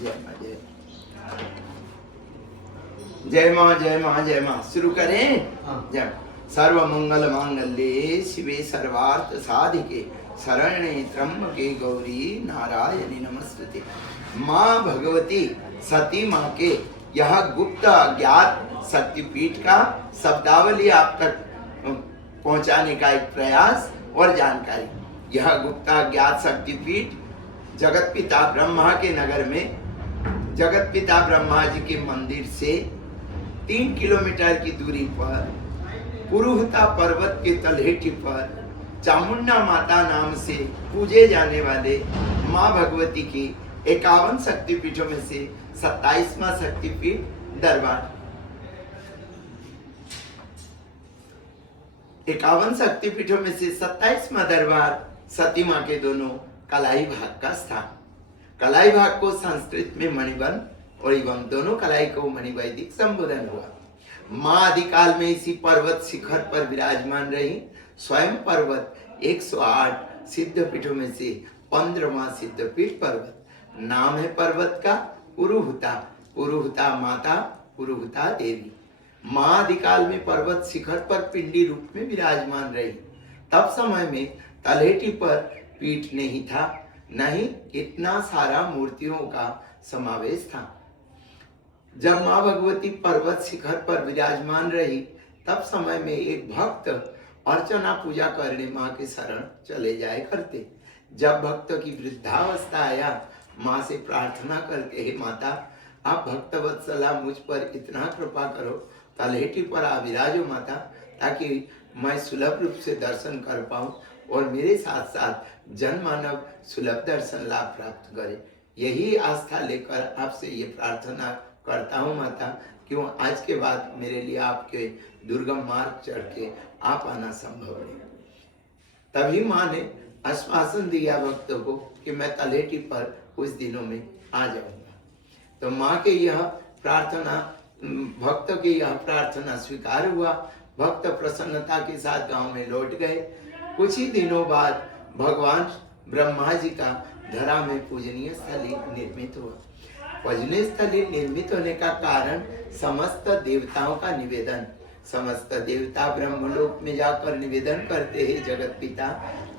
जय माँ जय जय माँ जय माँ जय माँ। शुरू करें? जय। सर्व मंगल मांगल्ये शिवे सर्वार्थ साधिके शरण्ये त्र्यंबके गौरी नारायणी नमस्तुते। माँ भगवती सती माँ के यह गुप्त अज्ञात शक्तिपीठ का शब्दावली आप तक पहुंचाने का एक प्रयास और जानकारी। यह गुप्त अज्ञात शक्तिपीठ जगत पिता ब्रह्मा के नगर में जगत पिता ब्रह्मा जी के मंदिर से 3 किलोमीटर की दूरी पर पुरुहता पर्वत के तलहटी पर चामुंडा माता नाम से पूजे जाने वाले माँ भगवती की 51 शक्तिपीठों में से 27वां शक्तिपीठ दरबार। 51 शक्तिपीठों में से 27वां दरबार सती माँ के दोनों कलाई भाग का स्थान। कलाई भाग को संस्कृत में मणिबन और एवं दोनों कलाई को मणिवैदिक संबोधन हुआ। माँ आदिकाल में इसी पर्वत शिखर पर विराजमान रही। स्वयं पर्वत 108 सिद्ध पीठों में से 15वां सिद्ध पीठ पर्वत। नाम है पर्वत का पुरुहूता। पुरुहूता माता, पुरुहूता देवी। माँ आदिकाल में पर्वत शिखर पर पिंडी रूप में विराजमान रही। तब समय में तलहटी पर पीठ नहीं था, नहीं इतना सारा मूर्तियों का समावेश था। जब माँ भगवती पर्वत शिखर पर विराजमान रही तब समय में एक भक्त अर्चना पूजा करने माँ के शरण चले जाए करते। जब भक्त की वृद्धावस्था आया, माँ से प्रार्थना करके, हे माता आप भक्त वत्सला मुझ पर इतना कृपा करो, तलहटी पर आ विराजो माता, ताकि मैं सुलभ रूप से दर्शन कर पाऊं और मेरे साथ साथ जनमानव सुलभ दर्शन लाभ प्राप्त करे। यही आस्था लेकर आपसे ये प्रार्थना करता हूँ माता, क्यों आज के बाद मेरे लिए आपके दुर्गम मार्ग चढ़ के आप आना संभव नहीं। तभी माँ ने आश्वासन दिया भक्तों को कि मैं तलहटी पर कुछ दिनों में आ जाऊंगा। तो माँ के यह प्रार्थना, भक्त की यह प्रार्थना स्वीकार हुआ। भक्त प्रसन्नता के साथ गांव में लौट गए। कुछ ही दिनों बाद भगवान ब्रह्मा जी का धरा में पूजनीय स्थली निर्मित हुआ। पूजनीय स्थली निर्मित होने का कारण समस्त देवताओं का निवेदन। समस्त देवता ब्रह्मलोक में जाकर निवेदन करते हैं, जगत पिता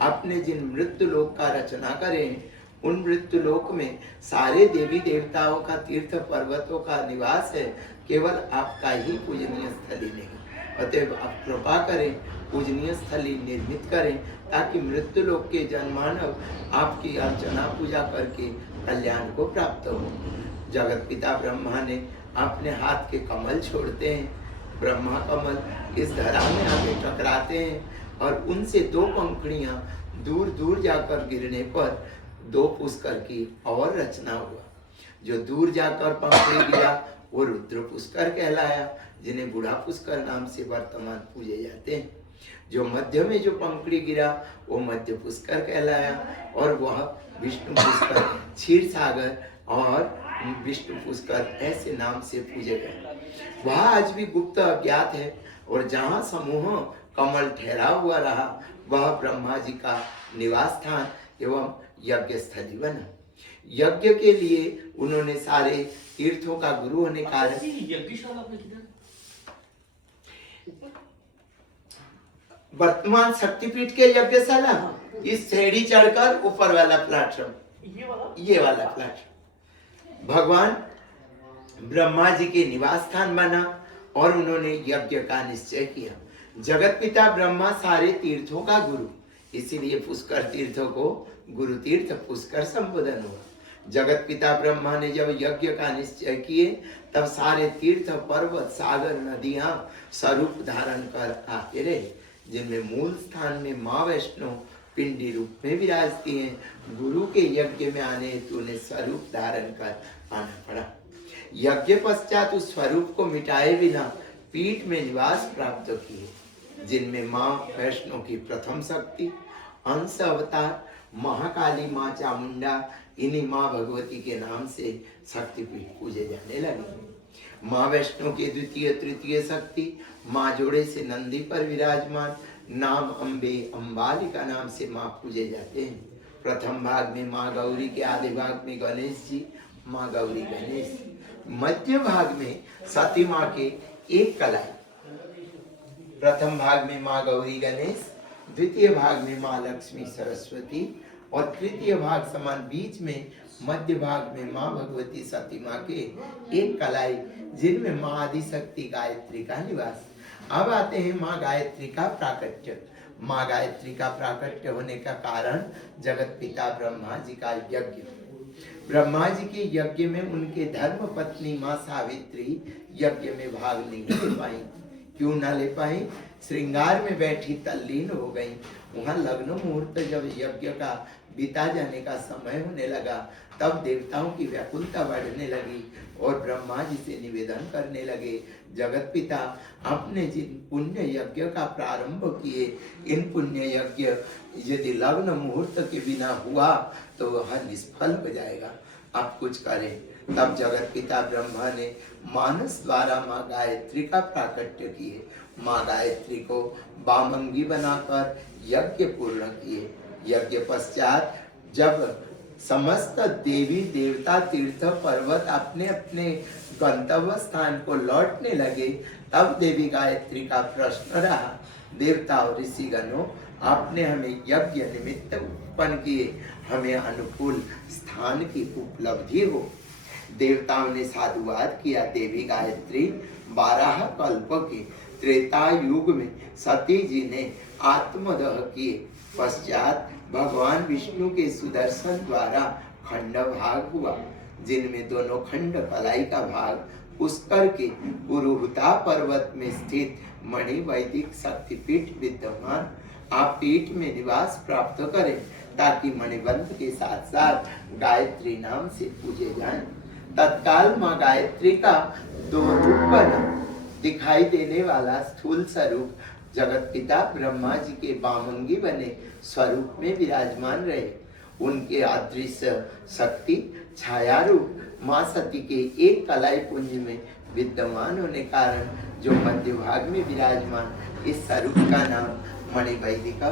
अपने जिन मृत्यु लोक का रचना करें, उन मृत्यु लोक में सारे देवी देवताओं का तीर्थ पर्वतों का निवास है, केवल आपका ही पूजनीय स्थली नहीं। अतएव आप कृपा करें, पूजनीय स्थली निर्मित करें, ताकि मृत्यु लोक के जनमानव आपकी अर्चना पूजा करके कल्याण को प्राप्त हो। जगत पिता ब्रह्मा ने अपने हाथ के कमल छोड़ते हैं। ब्रह्मा कमल इस धरा में आके टकराते हैं और उनसे 2 पंखुड़ियां दूर दूर जाकर गिरने पर 2 पुष्कर की और रचना हुआ। जो दूर जाकर पंखुड़ी गिरा वो रुद्र पुष्कर कहलाया, जिन्हें बूढ़ा पुष्कर नाम से वर्तमान पूजे जाते हैं। जो मध्य में जो पंखुड़ी गिरा वो मध्य पुष्कर कहलाया, और वह विष्णु पुष्कर, क्षीर सागर और विष्णु पुष्कर ऐसे नाम से पूजे गए। वह आज भी गुप्त अज्ञात है, और जहाँ समूह कमल ठहरा हुआ रहा वह ब्रह्मा जी का निवास स्थान एवं यज्ञ स्थली बना। यज्ञ के लिए उन्होंने सारे तीर्थों का गुरु होने का वर्तमान शक्तिपीठ के यज्ञशाला इस सीढ़ी चढ़कर ऊपर वाला प्लेटफॉर्म, ये वाला प्लेटफॉर्म भगवान ब्रह्मा जी के निवास स्थान बना और उन्होंने यज्ञ का निश्चय किया। जगत पिता ब्रह्मा सारे तीर्थों का गुरु, इसीलिए पुष्कर तीर्थों को गुरु तीर्थ पुष्कर संबोधन हुआ। जगत पिता ब्रह्मा ने जब यज्ञ का निश्चय किए तब सारे तीर्थ पर्वत सागर नदियां स्वरूप धारण कर आते रहे, जिनमें मूल स्थान में माँ वैष्णो पिंडी रूप में विराजती हैं। गुरु के यज्ञ में आने हेतु उन्हें स्वरूप धारण कर आना पड़ा। यज्ञ पश्चात उस स्वरूप को मिटाए बिना पीठ में निवास प्राप्त किए, जिनमें माँ वैष्णो की प्रथम शक्ति, अंश अवतार महाकाली माँ चामुंडा, इन्हीं माँ भगवती के नाम से शक्तिपीठ पूजे जाने लगे। माँ वैष्णो की द्वितीय तृतीय शक्ति माँ जोड़े से नंदी पर विराजमान, नाम अम्बे अम्बालिका नाम से माँ पूजे जाते हैं। प्रथम भाग में माँ गौरी के, आधे भाग में गणेश जी माँ गौरी गणेश। मध्य भाग में सती माँ के एक कलाई, प्रथम भाग में माँ गौरी गणेश, द्वितीय भाग में माँ लक्ष्मी सरस्वती और तृतीय भाग समान बीच में मध्य भाग में माँ भगवती सती माँ के एक कलाई, जिनमें माँ आदिशक्ति गायत्री का निवास। अब आते हैं माँ गायत्री का प्राकट्य। माँ गायत्री का प्राकट्य होने का कारण जगत पिता ब्रह्मा जी का यज्ञ। ब्रह्मा जी के यज्ञ में उनके धर्म पत्नी माँ सावित्री यज्ञ में भाग नहीं ले पाई। क्यों ना ले पाई? श्रृंगार में बैठी तल्लीन हो गई। वहां लग्न मुहूर्त जब यज्ञ का बीता जाने का समय होने लगा, तब देवताओं की व्याकुलता बढ़ने लगी और ब्रह्मा जी से निवेदन करने लगे, जगत पिता, आपने जिन पुण्य यज्ञ का प्रारंभ किए, इन पुण्य यज्ञ यदि लग्न मुहूर्त के बिना हुआ तो वह निष्फल हो जाएगा, आप कुछ करें। तब जगत पिता ब्रह्मा ने मानस द्वारा माँ गायत्री का प्राकट्य किए। माँ गायत्री को बामंगी बनाकर यज्ञ पूर्ण किए। यज्ञ पश्चात जब समस्त देवी देवता तीर्थ पर्वत अपने अपने गंतव्य स्थान को लौटने लगे, तब देवी गायत्री का प्रश्न रहा, देवता और ऋषिगणों, आपने हमें यज्ञ निमित्त उत्पन्न किए, हमें अनुकूल स्थान की उपलब्धि हो। देवताओं ने साधुवाद किया, देवी गायत्री 12 कल्प के त्रेता युग में सती जी ने आत्मदह किए। पश्चात भगवान विष्णु के सुदर्शन द्वारा खंड भाग हुआ, जिनमें दोनों खंड कलाई का भाग पुष्कर के पुरुहुता पर्वत में स्थित मणि वैदिक शक्तिपीठ विद्यमान। आप पीठ में निवास प्राप्त करें ताकि मणिबंध के साथ साथ गायत्री नाम से पूजे जाएं। तत्काल माँ गायत्री का 2 रूप बना। दिखाई देने वाला स्थूल स्वरूप जगत पिता ब्रह्मा जी के बामंगी बने स्वरूप में विराजमान रहे। उनके अदृश्य शक्ति छाया रूप माँ सती के एक कलाई पुंज में विद्यमान होने कारण जो मध्य भाग में विराजमान इस स्वरूप का नाम मणिवैदिका,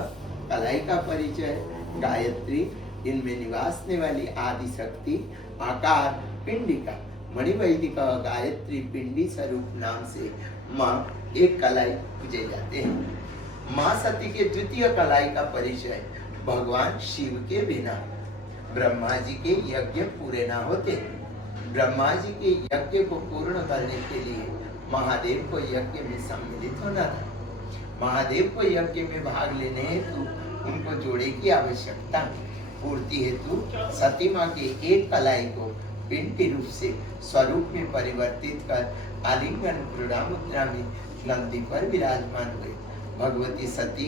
कलाई का परिचय गायत्री, इनमें निवासने वाली आदि शक्ति, आकार पिंडिका। मणिवैदिका गायत्री पिंडी स्वरूप नाम से माँ एक कलाई पूजे जाते हैं। माँ सती के द्वितीय कलाई का परिचय भगवान शिव के बिना ब्रह्मा जी के यज्ञ पूरे ना होते। ब्रह्मा जी के यज्ञ को पूर्ण करने के लिए महादेव को यज्ञ में सम्मिलित होना था। महादेव को यज्ञ में भाग लेने हेतु उनको जोड़े की आवश्यकता पूर्ति हेतु सती माँ के एक कलाई को पिंडी रूप से स्वरूप में परिवर्तित कर आलिंगन क्रीड़ा मुद्रा में नंदी पर विराजमान हुए। भगवती सती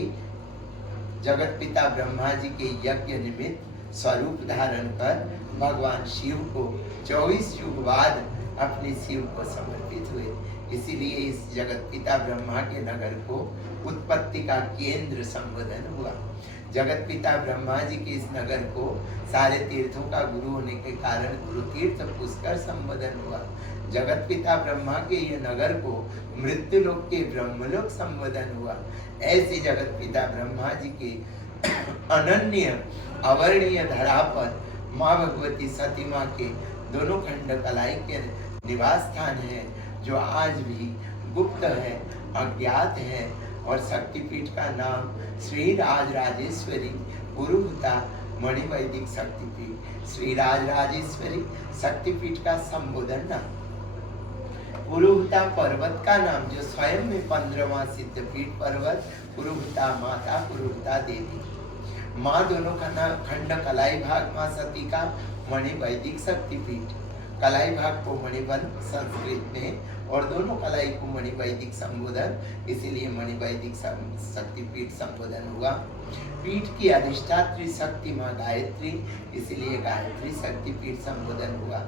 जगत पिता ब्रह्मा जी के यज्ञ निमित्त स्वरूप धारण कर भगवान शिव को 24 युग बाद अपने शिव को समर्पित हुए। इसीलिए इस जगत पिता ब्रह्मा के नगर को उत्पत्ति का केंद्र संबोधन हुआ। जगत पिता ब्रह्मा जी के इस नगर को सारे तीर्थों का गुरु होने के कारण गुरु तीर्थ पुष्कर संबोधन हुआ। जगत पिता ब्रह्मा के ये नगर को मृत्युलोक के ब्रह्मलोक संबोधन हुआ। ऐसे जगत पिता ब्रह्मा जी के अनन्य अवर्णीय धरा पर माँ भगवती सती माँ के दोनों खंड कलाई के निवास स्थान है, जो आज भी गुप्त है, अज्ञात है, और शक्तिपीठ का नाम श्री राज राजेश्वरी पुरुहुता मणिवैदिक शक्तिपीठ। श्री राज राजेश्वरी शक्तिपीठ का संबोधन नाम। पुरुहुता पर्वत का नाम जो स्वयं में 15वां सिद्धपीठ पर्वत पुरुहुता माता पुरुहुता देवी। माँ दोनों खंड कलाई भाग माँ सती का मणिवैदिक शक्तिपीठ, कलाई भाग को मणिबंध संस्कृत में और दोनों कलाई को मणिवैदिक संबोधन, इसीलिए मणिवैदिक शक्तिपीठ संबोधन हुआ। पीठ की अधिष्ठात्री शक्ति माँ गायत्री, इसीलिए गायत्री शक्तिपीठ संबोधन हुआ।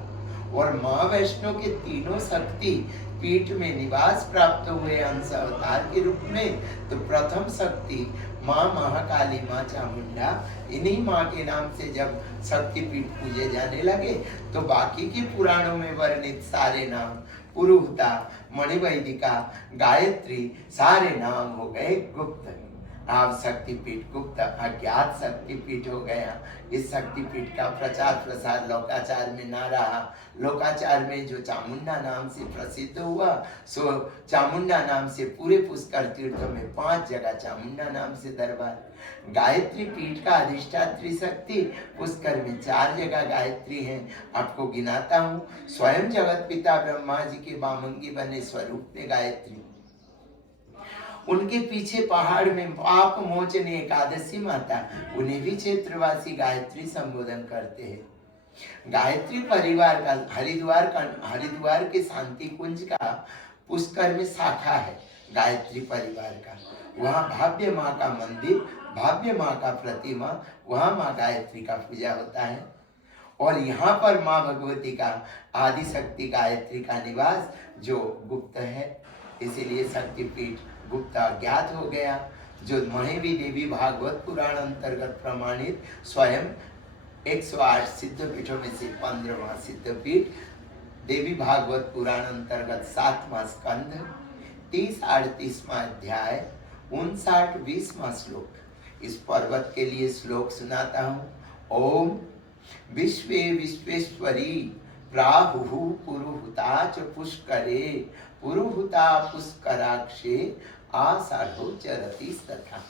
और माँ वैष्णो के तीनों शक्ति पीठ में निवास प्राप्त हुए अंश अवतार के रूप में, तो प्रथम शक्ति माँ महाकाली माँ चामुंडा, इन्हीं माँ के नाम से जब शक्तिपीठ पूजे जाने लगे तो बाकी के पुराणों में वर्णित सारे नाम पुरुहुता, मणिवैदिका, गायत्री सारे नाम हो गए गुप्त। अब शक्तिपीठ गुप्त अज्ञात शक्तिपीठ हो गया। इस शक्तिपीठ का प्रचार प्रसार लोकाचार में ना रहा। लोकाचार में जो चामुंडा नाम से प्रसिद्ध हुआ, सो चामुंडा नाम से पूरे पुष्कर तीर्थों में 5 जगह चामुंडा नाम से दरबार। गायत्री पीठ का अधिष्ठात्री शक्ति पुष्कर में 4 जगह गायत्री है। आपको गिनाता हूँ। स्वयं जगत पिता ब्रह्मा जी के वामंगी बने स्वरूप में गायत्री, उनके पीछे पहाड़ में पाप मोचने एकादशी माता, उन्हें भी क्षेत्रवासी गायत्री संबोधन करते हैं। गायत्री परिवार का हरिद्वार के शांति कुंज का पुष्कर में शाखा है गायत्री परिवार का। वहाँ भव्य माँ का मंदिर, भव्य माँ का प्रतिमा, वहाँ माँ गायत्री का पूजा होता है। और यहाँ पर माँ भगवती का आदि शक्ति गायत्री का निवास जो गुप्त है, इसीलिए शक्तिपीठ गुप्त अज्ञात हो गया। जो महेवी देवी भागवत पुराण अंतर्गत प्रमाणित स्वयं 108 सिद्धपीठों में से 15वां सिद्धपीठ, देवी भागवत पुराण अंतर्गत 7वां स्कंध, 30-38वां अध्याय, 59-20वां श्लोक। इस पर्वत के लिए श्लोक सुनाता हूँ। ओम विश्वे विश्वेश्वरी प्राहुः पुरुहुता च पुष्करे पुरुहुता पुष्कराक्षे आषाढ़ो चरति तथा।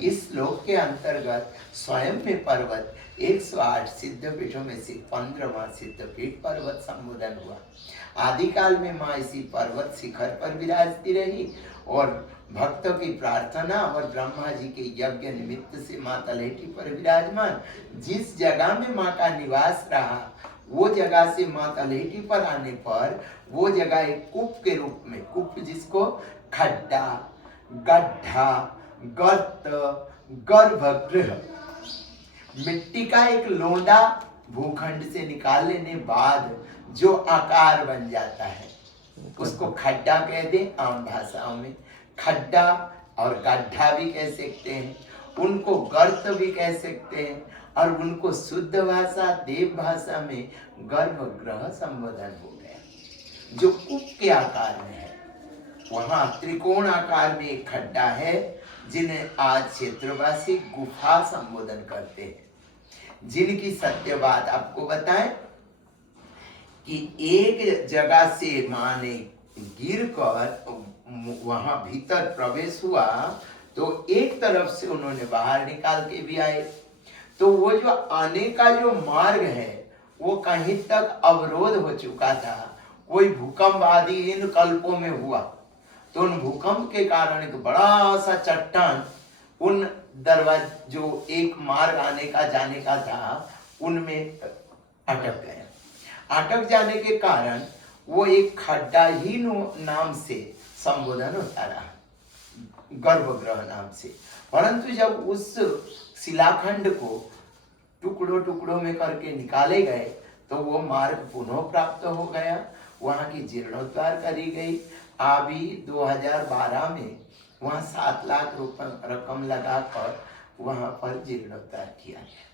इस श्लोक के अंतर्गत स्वयं में पर्वत 108 सिद्धपीठों में से 15वां सिद्धपीठ पर्वत संबोधन हुआ। आदिकाल में माँ इसी पर्वत शिखर पर विराजती रही और भक्तों की प्रार्थना और ब्रह्मा जी के यज्ञ निमित्त से माँ तलहटी पर विराजमान। जिस जगह में माँ का निवास रहा, वो जगह से माँ तलहटी पर आने पर वो जगह एक कूप के रूप में, कूप जिसको खड्डा, गड्ढा, गर्त, गर्भगृह, मिट्टी का एक लोंदा भूखंड से निकाल लेने बाद जो आकार बन जाता है उसको खड्डा कह दे। आम भाषाओं में खड्डा और गड्ढा भी कह सकते हैं, उनको गर्त भी कह सकते हैं, और उनको शुद्ध भाषा देव भाषा में गर्भगृह संबोधन हो गया। जो कूप के आकार में है, वहां त्रिकोण आकार में एक खड्डा है जिन्हें आज क्षेत्रवासी गुफा संबोधन करते हैं। जिनकी सत्य बात आपको बताएं कि एक जगह से माँ ने गिर कर वहां भीतर प्रवेश हुआ तो एक तरफ से उन्होंने बाहर निकाल के भी आए, तो वो जो आने का जो मार्ग है वो कहीं तक अवरोध हो चुका था। कोई भूकंप आदि इन कल्पों में हुआ तो उन भूकंप के कारण एक बड़ा सा चट्टान उन दरवाजे जो एक मार्ग आने का जाने का था उनमें अटक गया। अटक जाने के कारण वो एक खड्डा ही नाम से संबोधन होता रहा, गर्भगृह नाम से। परंतु जब उस शिलाखंड को टुकड़ों टुकड़ों में करके निकाले गए तो वो मार्ग पुनः प्राप्त हो गया। वहाँ की जीर्णोद्धार करी गई। अभी 2012 में वहाँ 7 लाख रुपए रकम लगाकर वहाँ पर जीर्णोद्धार किया गया।